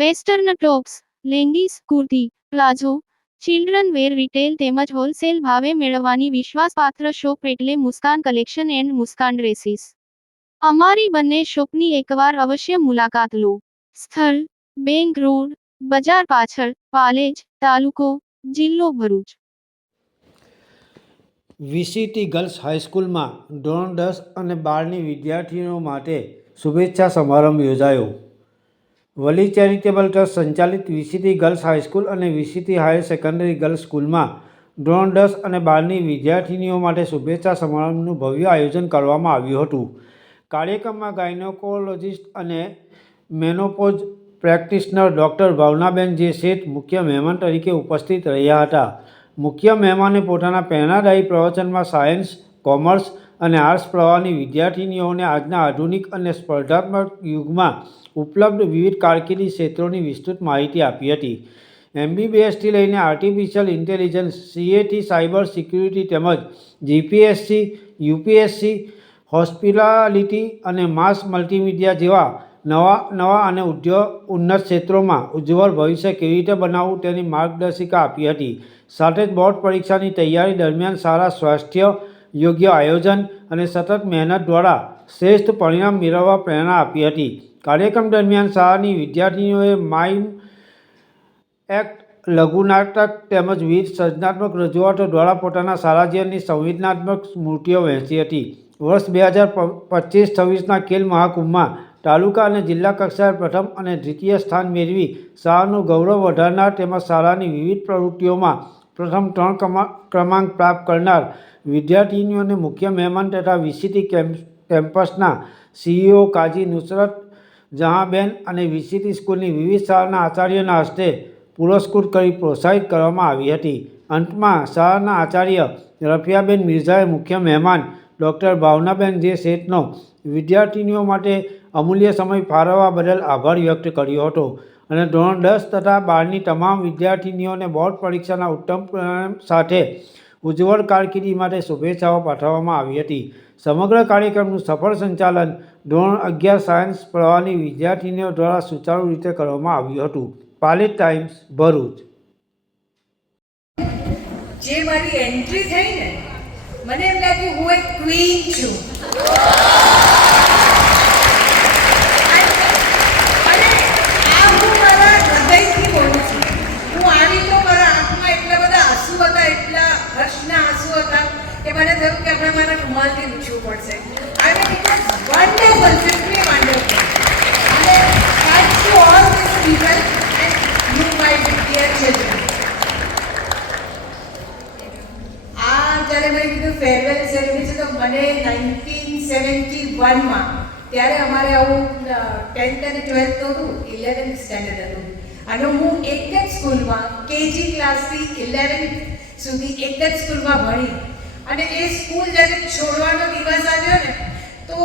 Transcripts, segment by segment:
Western tops, leggings, kurti, palazzo, children wear retail તેમજ wholesale ભાવે મેળવવાની વિશ્વાસપાત્ર શોપ એટલે Muskan collection and Muskan dresses. અમારી બંને શોપની એકવાર અવશ્ય મુલાકાત લો. સ્થળ: બેંક રોડ, બજાર પાછળ, પાલેજ, તાલુકો, જિલ્લો ભરૂચ. વીસીટી ગર્લ્સ હાઈસ્કૂલમાં ધોરણ 10 અને 12ની વિદ્યાર્થીનીઓ માટે શુભેચ્છા સમારંભ યોજાયો. વલી ચેરિટેબલ ટ્રસ્ટ સંચાલિત વીસીટી ગર્લ્સ હાઈસ્કૂલ અને વીસીટી હાયર સેકન્ડરી ગર્લ્સ સ્કૂલમાં ધોરણ 10 અને 12ની વિદ્યાર્થીનીઓ માટે શુભેચ્છા સમારંભનું ભવ્ય આયોજન કરવામાં આવ્યું હતું. કાર્યક્રમમાં ગાયનેકોલોજિસ્ટ અને મેનોપોઝ પ્રેક્ટિશનર ડૉક્ટર ભાવનાબેન જે. શેઠ મુખ્ય મહેમાન તરીકે ઉપસ્થિત રહ્યા હતા. મુખ્ય મહેમાને પોતાના પ્રેરણાદાયી પ્રવચનમાં સાયન્સ, કોમર્સ અને આર્ટ્સ પ્રવાહની વિદ્યાર્થીનીઓને આજના આધુનિક અને સ્પર્ધાત્મક યુગમાં ઉપલબ્ધ વિવિધ કારકિર્દી ક્ષેત્રોની વિસ્તૃત માહિતી આપી હતી. MBBSથી લઈને artificial intelligence, CAT, cyber security તેમજ GPSC, UPSC, હોસ્પિટાલિટી અને માસ મલ્ટીમીડિયા જેવા નવા અને ઉન્નત ક્ષેત્રોમાં ઉજ્જવળ ભવિષ્ય કેવી રીતે બનાવવું તેની માર્ગદર્શિકા આપી હતી. સાથે જ બોર્ડ પરીક્ષાની તૈયારી દરમિયાન સારા સ્વાસ્થ્ય, યોગ્ય આયોજન અને સતત મહેનત દ્વારા શ્રેષ્ઠ પરિણામ મેળવવા પ્રેરણા આપી હતી. કાર્યક્રમ દરમિયાન શાળાની વિદ્યાર્થીનીઓએ માઇમ, એક્ટ, લઘુનાટક તેમજ વિવિધ સર્જનાત્મક રજૂઆતો દ્વારા પોતાના શાળા જીવનની સંવેદનાત્મક સ્મૃતિઓ વહેંચી હતી. વર્ષ 2025-26ના ખેલ મહાકુંભમાં તાલુકા અને જિલ્લા કક્ષાએ પ્રથમ અને દ્વિતીય સ્થાન મેળવી શાળાનું ગૌરવ વધારનાર તેમજ શાળાની વિવિધ પ્રવૃત્તિઓમાં પ્રથમ 3 ક્રમાંક પ્રાપ્ત કરનાર વિદ્યાર્થીનીઓને મુખ્ય મહેમાન તથા વીસીટી કેમ્પસના CEO કાજી નુસરત જહાંબેન અને વીસીટી સ્કૂલની વિવિધ શાળાના આચાર્યોના હસ્તે પુરસ્કૃત કરી પ્રોત્સાહિત કરવામાં આવી હતી. અંતમાં શાળાના આચાર્ય રફિયાબેન મિર્ઝાએ મુખ્ય મહેમાન ડૉક્ટર ભાવનાબેન જે. શેઠનો વિદ્યાર્થીનીઓ માટે અમૂલ્ય સમય ફાળવવા બદલ આભાર વ્યક્ત કર્યો હતો અને ધોરણ 10 તથા 12ની તમામ વિદ્યાર્થીનીઓને બોર્ડ પરીક્ષાના ઉત્તમ પરિણામ સાથે ઉજ્જવળ કારકિર્દી માટે શુભેચ્છાઓ પાઠવવામાં આવી હતી. સમગ્ર કાર્યક્રમનું સફળ સંચાલન ધોરણ 11 સાયન્સ પ્રવાહની વિદ્યાર્થીનીઓ દ્વારા સુચારુ રીતે કરવામાં આવ્યું હતું. પાલેજ ટાઈમ્સ, ભરૂચ. જે મારી એન્ટ્રી થઈ ને, મને એમ લાગ્યું હું એક ક્વીન છું. અને આ હું મારા હૃદયથી બોલું છું. હું આવી તો મારા આંખમાં એટલા બધા આંસુ હતા, એટલા હર્ષના આંસુ હતા કે મને થયું કે આપણે મારા રૂમાલથી પૂછવું પડશે. I mean, it was wonderful, simply wonderful. અને thanks to all these people and you, my dear children. જ્યારે મેં કીધું ફેરવેલ સેરેમની તો મને 1971માં ત્યારે અમારે આવું 10th અને 12th તો હતું, 11th સ્ટેન્ડર્ડ હતું અને હું એક જ સ્કૂલમાં KG ક્લાસથી 11th સુધી એક જ સ્કૂલમાં ભણી અને એ સ્કૂલ જ્યારે છોડવાનો દિવસ આવ્યો ને તો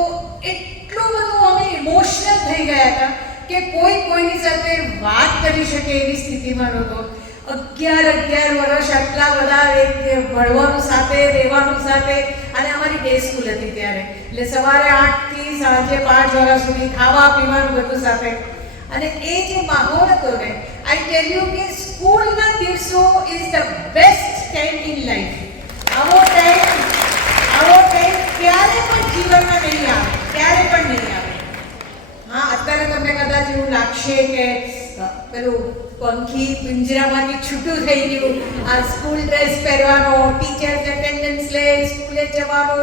એટલું બધું અમે ઇમોશનલ થઈ ગયા હતા કે કોઈની સાથે વાત કરી શકે એવી સ્થિતિમાં નહોતો. 11 વર્ષ આટલા બધા ભણવાનું સાથે, રહેવાનું સાથે અને અમારી ડે સ્કૂલ હતી ત્યારે એટલે સવારે 8થી સાંજે 5 વાગ્યા સુધી ખાવા પીવાનું બધું સાથે અને એ જે માહોલ હતો ને, આઈ ટેલ યુ કે સ્કૂલના દિવસો is the best time in life. આવો ટાઈમ ક્યારે પણ જીવનમાં નહીં આવે, ક્યારે પણ નહીં આવે. હા, અત્યારે તમને કદાચ એવું લાગશે કે પેલું પંખી પિંજરામાંથી છૂટું થઈ ગયું, આ સ્કૂલ ડ્રેસ પહેરવાનો, ટીચર્સ એટેન્ડન્સ લે, સ્કૂલે જવાનો,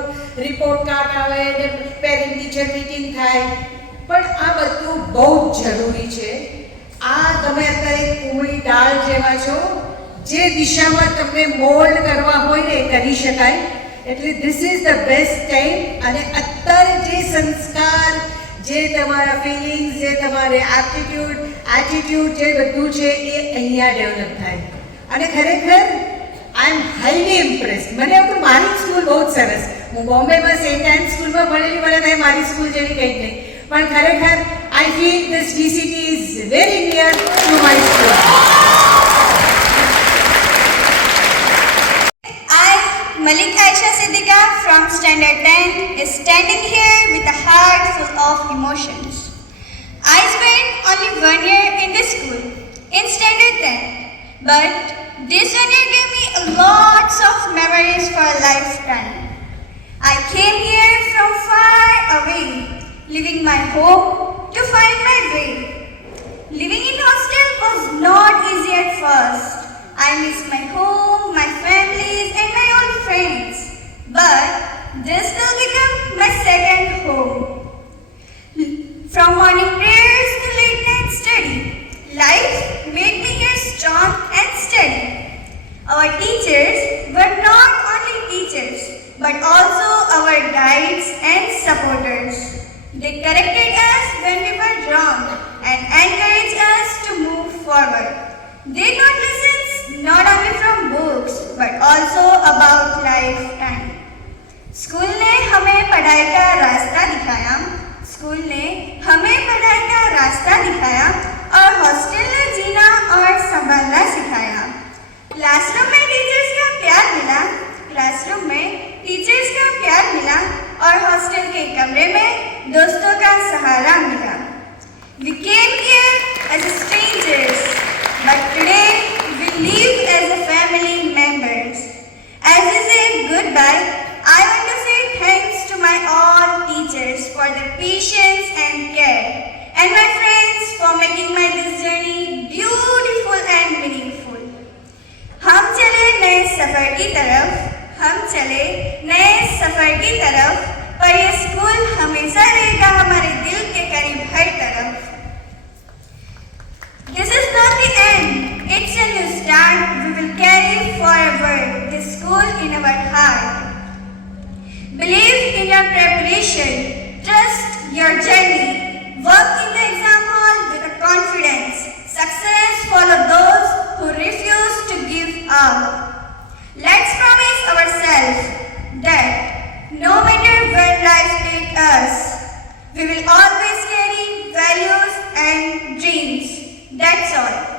રિપોર્ટ કાર્ડ આવે ને પેરેન્ટ ટીચર મીટિંગ થાય, પણ આ બધું બહુ જ જરૂરી છે. આ તમે અત્યારે કુમળી દાળ જેવા છો, જે દિશામાં તમને મોલ્ડ કરવા હોય ને એ કરી શકાય. એટલે this is the best time અને અત્યારે જે સંસ્કાર, જે તમારા ફિલિંગ્સ, જે તમારે એટીટ્યુડ જે બધું છે એ અહીંયા ડેવલપ થાય અને ખરેખર આઈ એમ હાઈલી ઇમ્પ્રેસ્ડ. મને એવું મારી સ્કૂલ બહુ જ સરસ, હું બોમ્બેમાં સેન્ટ એન્ડ સ્કૂલમાં ભણેલી, મને થાય મારી સ્કૂલ જેવી કંઈ નહીં, પણ ખરેખર I feel this VCT is very near to my school. Malik Aisha Siddiqa from Standard 10 is standing here with a heart full of emotions. I spent only 1 year in this school. but this one year gave me lots of memories for a lifetime. I came here from far away, leaving my home to find my way. Living in hostel was not easy at first. I missed my home, my families and my old friends. But this will become my second home. From morning prayers to late night study, life made me here strong and steady. Our teachers were not only teachers, but also our guides and supporters. They corrected us when we were wrong and encouraged us to move forward. They taught lessons not only from books, but also about lifetime. School ने हमें पढ़ाई का रास्ता दिखाया, school ने हमें पढ़ाई का रास्ता दिखाया और हॉस्टल ने जीना और संभालना सिखाया. क्लासरूम में टीचर्स का प्यार मिला, क्लासरूम में टीचर्स का प्यार मिला और हॉस्टल के कमरे में दोस्तों का सहारा मिला. We came here as strangers, but today we live as a family members. As we say goodbye, I want to say thanks to my all teachers for their patience and care, and my friends for making my this journey beautiful and meaningful. हम चले नए सफर की तरफ, हम चले नए सफर की तरफ, पर ये स्कूल हमेशा रहेगा हमारे दिल के करीब हर तरफ. This is not the end, it's a new start. We will carry forever this school in our heart. Believe in your preparation, trust your journey, work in the exam hall with a confidence. Success follow those who refuse to give up. Let's promise ourselves that no matter where life takes us, we will always carry values and dreams. That's all.